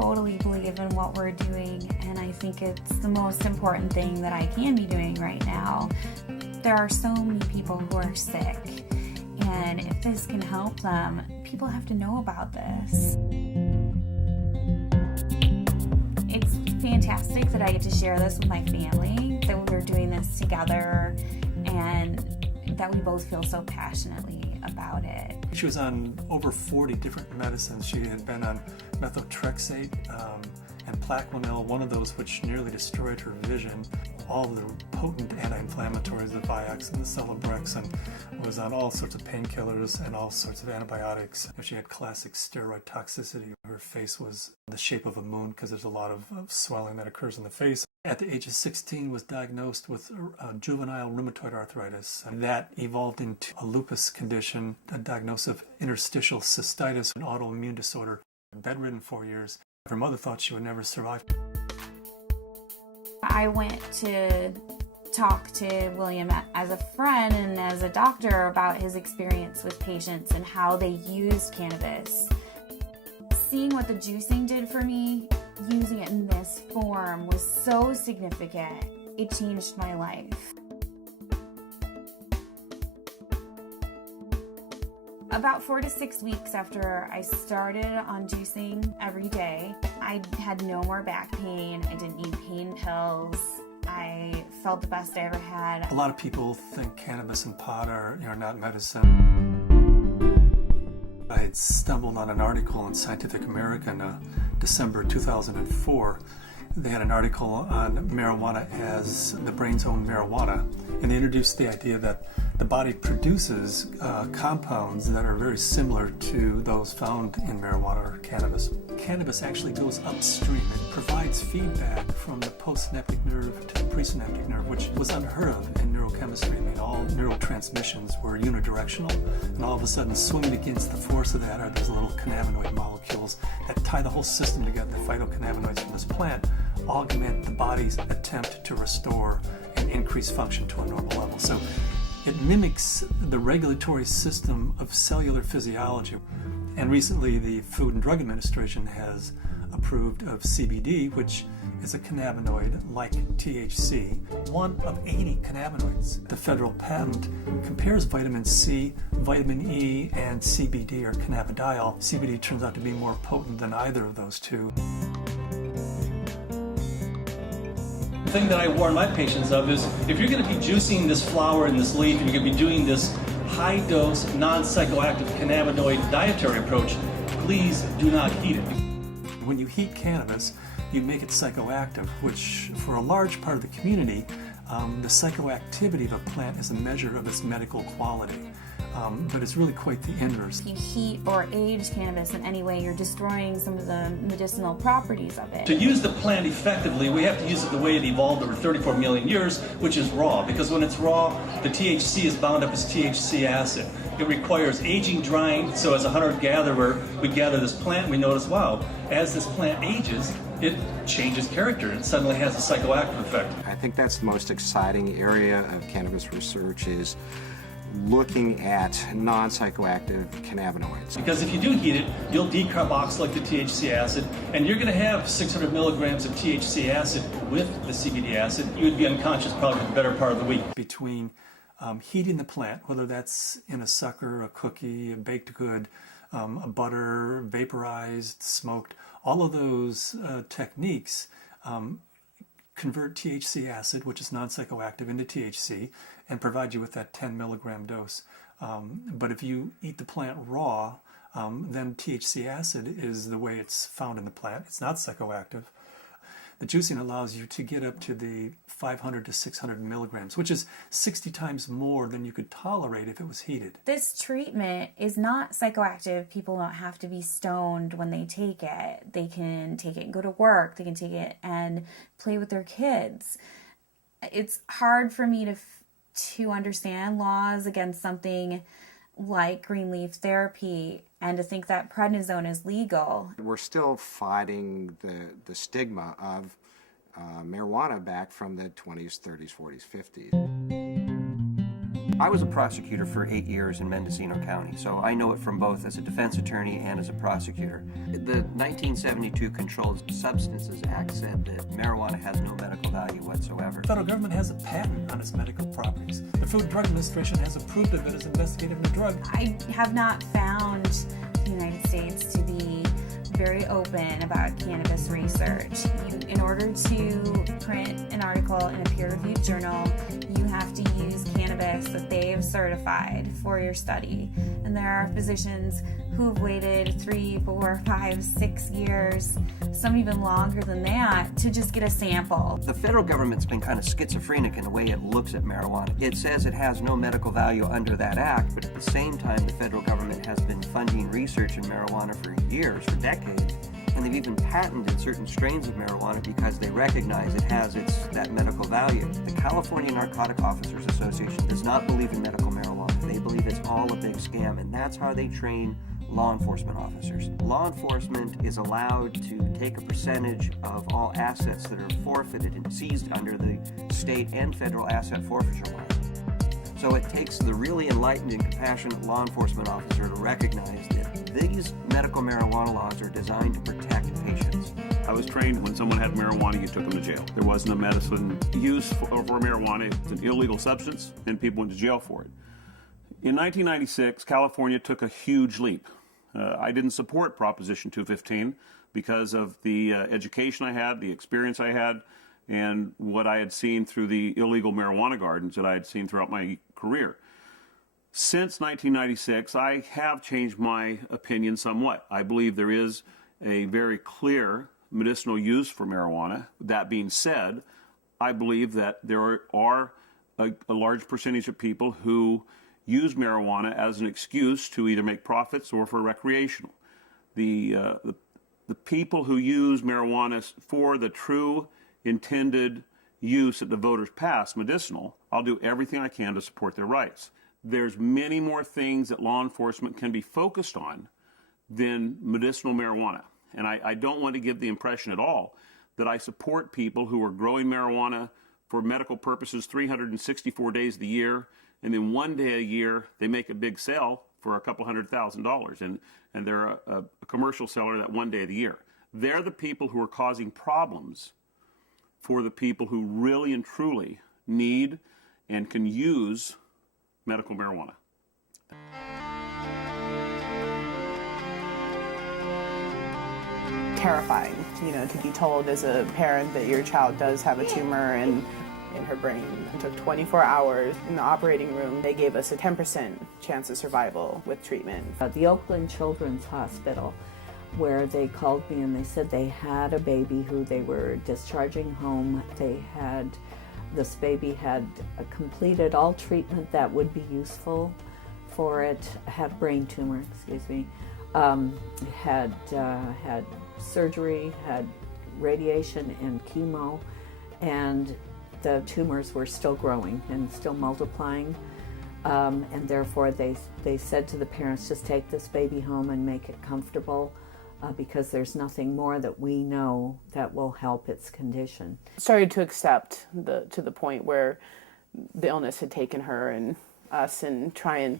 totally believe in what we're doing, and I think it's the most important thing that I can be doing right now. There are so many people who are sick, and if this can help them, people have to know about this. It's fantastic that I get to share this with my family, that we're doing this together, and that we both feel so passionately about it. She was on over 40 different medicines. She had been on methotrexate and Plaquenil, one of those which nearly destroyed her vision. All the potent anti-inflammatories, the Vioxx and the Celebrex, and was on all sorts of painkillers and all sorts of antibiotics. She had classic steroid toxicity. Her face was the shape of a moon because there's a lot of swelling that occurs in the face. At the age of 16, was diagnosed with juvenile rheumatoid arthritis. And that evolved into a lupus condition, a diagnosis of interstitial cystitis, an autoimmune disorder. Bedridden 4 years. Her mother thought she would never survive. I went to talk to William as a friend and as a doctor about his experience with patients and how they used cannabis. Seeing what the juicing did for me, using it in this form, was so significant. It changed my life. About 4 to 6 weeks after I started on juicing every day, I had no more back pain. I didn't need pain pills. I felt the best I ever had. A lot of people think cannabis and pot are not medicine. I had stumbled on an article in Scientific American, December 2004. They had an article on marijuana as the brain's own marijuana, and they introduced the idea that the body produces compounds that are very similar to those found in marijuana or cannabis. Cannabis actually goes upstream. It provides feedback from the postsynaptic nerve to the presynaptic nerve, which was unheard of in neurochemistry. I mean, all neurotransmissions were unidirectional, and all of a sudden, swimming against the force of that are those little cannabinoid molecules that tie the whole system together. The phytocannabinoids from this plant augment the body's attempt to restore and increase function to a normal level. So it mimics the regulatory system of cellular physiology. And recently, the Food and Drug Administration has approved of CBD, which is a cannabinoid like THC, one of 80 cannabinoids. The federal patent compares vitamin C, vitamin E, and CBD, or cannabidiol. CBD turns out to be more potent than either of those two. The thing that I warn my patients of is, if you're going to be juicing this flower and this leaf, and you're going to be doing this high-dose, non-psychoactive cannabinoid dietary approach, please do not heat it. When you heat cannabis, you make it psychoactive, which for a large part of the community, the psychoactivity of a plant is a measure of its medical quality. But it's really quite the inverse. If you heat or age cannabis in any way, you're destroying some of the medicinal properties of it. To use the plant effectively, we have to use it the way it evolved over 34 million years, which is raw. Because when it's raw, the THC is bound up as THC acid. It requires aging, drying, so as a hunter-gatherer, we gather this plant and we notice, wow, as this plant ages, it changes character and suddenly has a psychoactive effect. I think that's the most exciting area of cannabis research, is looking at non-psychoactive cannabinoids. Because if you do heat it, you'll decarboxylate the THC acid, and you're going to have 600 milligrams of THC acid with the CBD acid. You would be unconscious probably for the better part of the week. Between heating the plant, whether that's in a sucker, a cookie, a baked good, a butter, vaporized, smoked, all of those techniques convert THC acid, which is non-psychoactive, into THC and provide you with that 10 milligram dose. But if you eat the plant raw, then THC acid is the way it's found in the plant. It's not psychoactive. The juicing allows you to get up to the 500 to 600 milligrams, which is 60 times more than you could tolerate if it was heated. This treatment is not psychoactive. People don't have to be stoned when they take it. They can take it and go to work. They can take it and play with their kids. It's hard for me to understand laws against something like green leaf therapy and to think that prednisone is legal. We're still fighting the stigma of marijuana back from the 20s, 30s, 40s, 50s. I was a prosecutor for 8 years in Mendocino County, so I know it from both as a defense attorney and as a prosecutor. The 1972 Controlled Substances Act said that marijuana has no medical value whatsoever. The federal government has a patent on its medical properties. The Food and Drug Administration has approved of it as investigative new drug. I have not found the United States to be very open about cannabis research. In order to print an article in a peer-reviewed journal, you have to use cannabis that they have certified for your study. And there are physicians who have waited 3, 4, 5, 6 years, some even longer than that, to just get a sample. The federal government's been kind of schizophrenic in the way it looks at marijuana. It says it has no medical value under that act, but at the same time, the federal government has been funding research in marijuana for years, for decades. And they've even patented certain strains of marijuana because they recognize it has that medical value. The California Narcotic Officers Association does not believe in medical marijuana. They believe it's all a big scam, and that's how they train law enforcement officers. Law enforcement is allowed to take a percentage of all assets that are forfeited and seized under the state and federal asset forfeiture laws. So it takes the really enlightened and compassionate law enforcement officer to recognize that these medical marijuana laws are designed to protect patients. I was trained when someone had marijuana, you took them to jail. There wasn't a medicine use for marijuana. It's an illegal substance, and people went to jail for it. In 1996, California took a huge leap. I didn't support Proposition 215 because of the education I had, the experience I had, and what I had seen through the illegal marijuana gardens that I had seen throughout my career. Since 1996, I have changed my opinion somewhat. I believe there is a very clear medicinal use for marijuana. That being said, I believe that there are a large percentage of people who use marijuana as an excuse to either make profits or for recreational. The people who use marijuana for the true intended use that the voters passed, medicinal, I'll do everything I can to support their rights. There's many more things that law enforcement can be focused on than medicinal marijuana. And I don't want to give the impression at all that I support people who are growing marijuana for medical purposes 364 days of the year, and then one day a year they make a big sale for a couple $100,000, and they're a commercial seller that one day of the year. They're the people who are causing problems for the people who really and truly need and can use medical marijuana. Terrifying, to be told as a parent that your child does have a tumor in her brain. It took 24 hours in the operating room. They gave us a 10% chance of survival with treatment. The Oakland Children's Hospital, where they called me and they said they had a baby who they were discharging home. This baby had completed all treatment that would be useful for it, had brain tumor, had surgery, had radiation and chemo, and the tumors were still growing and still multiplying. And therefore they said to the parents, just take this baby home and make it comfortable, because there's nothing more that we know that will help its condition. Started to accept to the point where the illness had taken her and us, and try and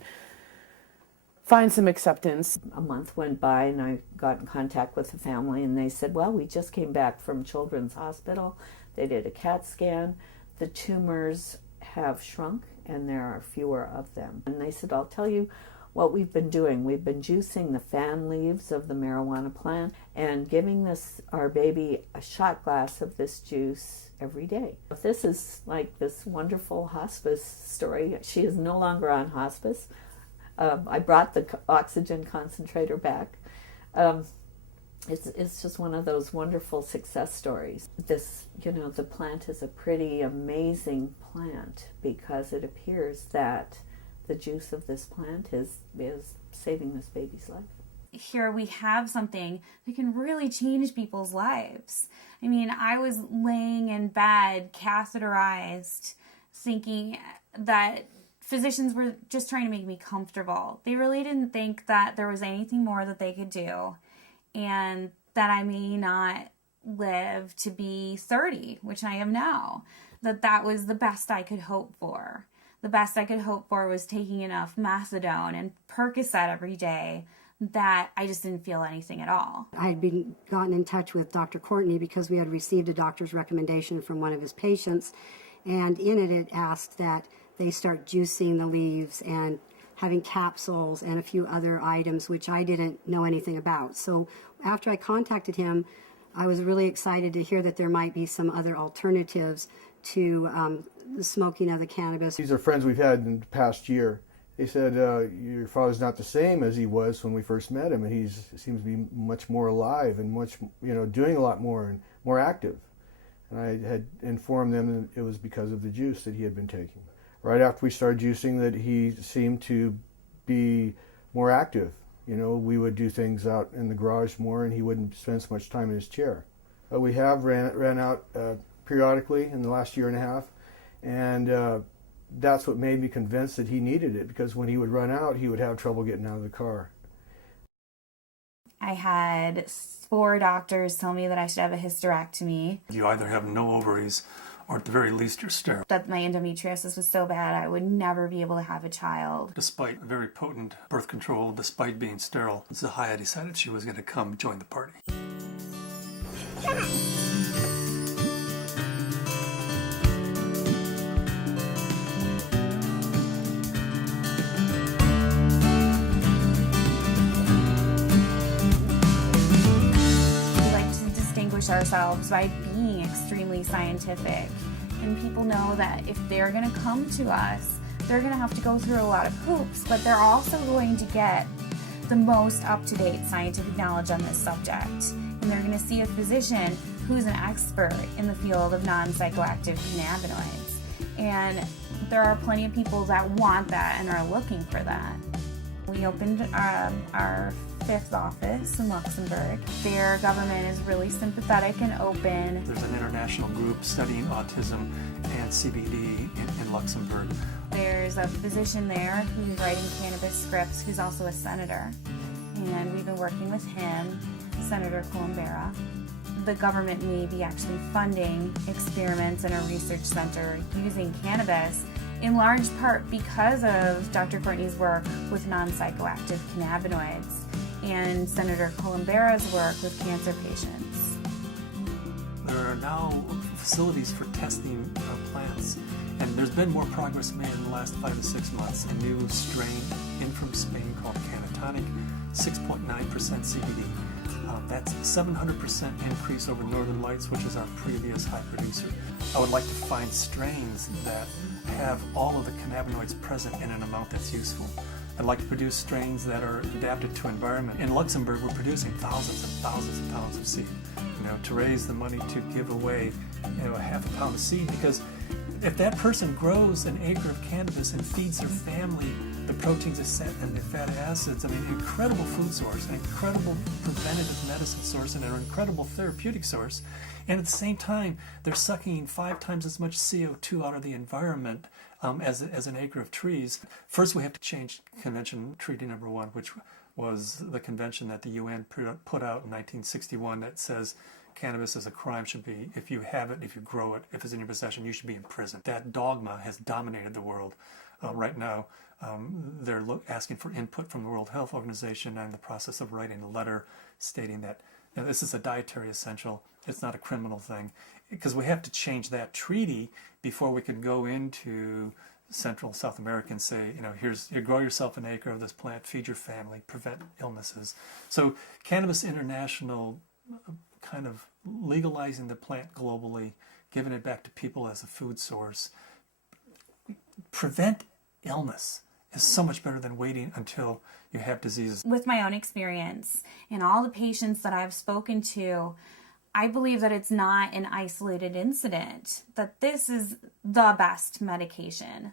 find some acceptance. A month went by and I got in contact with the family, and they said, well, we just came back from Children's Hospital. They did a CAT scan. The tumors have shrunk and there are fewer of them. And they said, I'll tell you what we've been doing. We've been juicing the fan leaves of the marijuana plant and giving our baby a shot glass of this juice every day. This is like this wonderful hospice story. She is no longer on hospice. I brought the oxygen concentrator back. It's just one of those wonderful success stories. The plant is a pretty amazing plant because it appears that the juice of this plant is saving this baby's life. Here we have something that can really change people's lives. I mean, I was laying in bed, catheterized, thinking that physicians were just trying to make me comfortable. They really didn't think that there was anything more that they could do, and that I may not live to be 30, which I am now. That was the best I could hope for. the best I could hope for was taking enough methadone and Percocet every day that I just didn't feel anything at all. I had gotten in touch with Dr. Courtney because we had received a doctor's recommendation from one of his patients, and in it asked that they start juicing the leaves and having capsules and a few other items which I didn't know anything about. So after I contacted him, I was really excited to hear that there might be some other alternatives to the smoking of the cannabis. These are friends we've had in the past year. They said, your father's not the same as he was when we first met him, and he seems to be much more alive and much, doing a lot more and more active. And I had informed them that it was because of the juice that he had been taking. Right after we started juicing, that he seemed to be more active. We would do things out in the garage more, and he wouldn't spend so much time in his chair. We have ran out periodically in the last year and a half, and that's what made me convinced that he needed it, because when he would run out, he would have trouble getting out of the car. I had 4 doctors tell me that I should have a hysterectomy. You either have no ovaries, or at the very least you're sterile. That my endometriosis was so bad I would never be able to have a child. Despite very potent birth control, despite being sterile, Zahaya decided she was going to come join the party. Ourselves by being extremely scientific, and people know that if they're going to come to us, they're going to have to go through a lot of hoops, but they're also going to get the most up-to-date scientific knowledge on this subject, and they're going to see a physician who's an expert in the field of non-psychoactive cannabinoids, and there are plenty of people that want that and are looking for that. We opened our 5th office in Luxembourg. Their government is really sympathetic and open. There's an international group studying autism and CBD in Luxembourg. There's a physician there who's writing cannabis scripts who's also a senator, and we've been working with him, Senator Colombera. The government may be actually funding experiments in a research center using cannabis, in large part because of Dr. Courtney's work with non-psychoactive cannabinoids and Senator Colombera's work with cancer patients. There are now facilities for testing plants, and there's been more progress made in the last 5 to 6 months. A new strain in from Spain called Cannatonic, 6.9% CBD. That's 700% increase over Northern Lights, which is our previous high producer. I would like to find strains that have all of the cannabinoids present in an amount that's useful. I'd like to produce strains that are adapted to environment. In Luxembourg, we're producing thousands and thousands of pounds of seed, to raise the money to give away, a half a pound of seed, because if that person grows an acre of cannabis and feeds their family the proteins and the fatty acids, incredible food source, an incredible preventative medicine source, and an incredible therapeutic source. And at the same time, they're sucking 5 times as much CO2 out of the environment as an acre of trees. First, we have to change Convention Treaty Number 1, which was the convention that the UN put out in 1961 that says cannabis as a crime should be, if you have it, if you grow it, if it's in your possession, you should be in prison. That dogma has dominated the world right now. They're asking for input from the World Health Organization. I'm in the process of writing a letter stating that this is a dietary essential. It's not a criminal thing, because we have to change that treaty before we can go into Central South America and say, you grow yourself an acre of this plant, feed your family, prevent illnesses. So Cannabis International kind of legalizing the plant globally, giving it back to people as a food source, prevent illness is so much better than waiting until you have diseases. With my own experience and all the patients that I've spoken to, I believe that it's not an isolated incident, that this is the best medication